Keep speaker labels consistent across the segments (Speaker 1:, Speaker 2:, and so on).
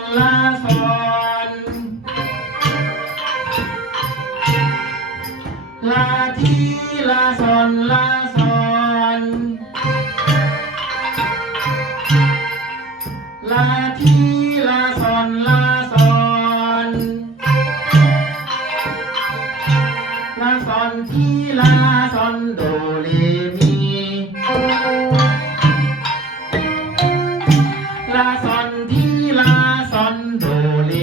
Speaker 1: ำลาก่อนลาที่ลาสอนลาสอนลาที่ลาสอนลาสอนลาสอนที่ลาสอนโดเรมี Thank you. Mani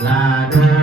Speaker 1: La, da,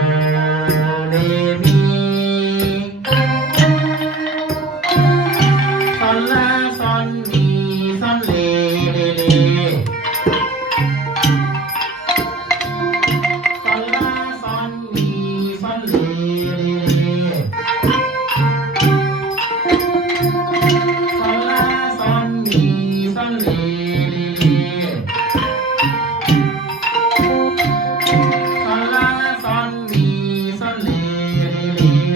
Speaker 1: Thank mm -hmm. you.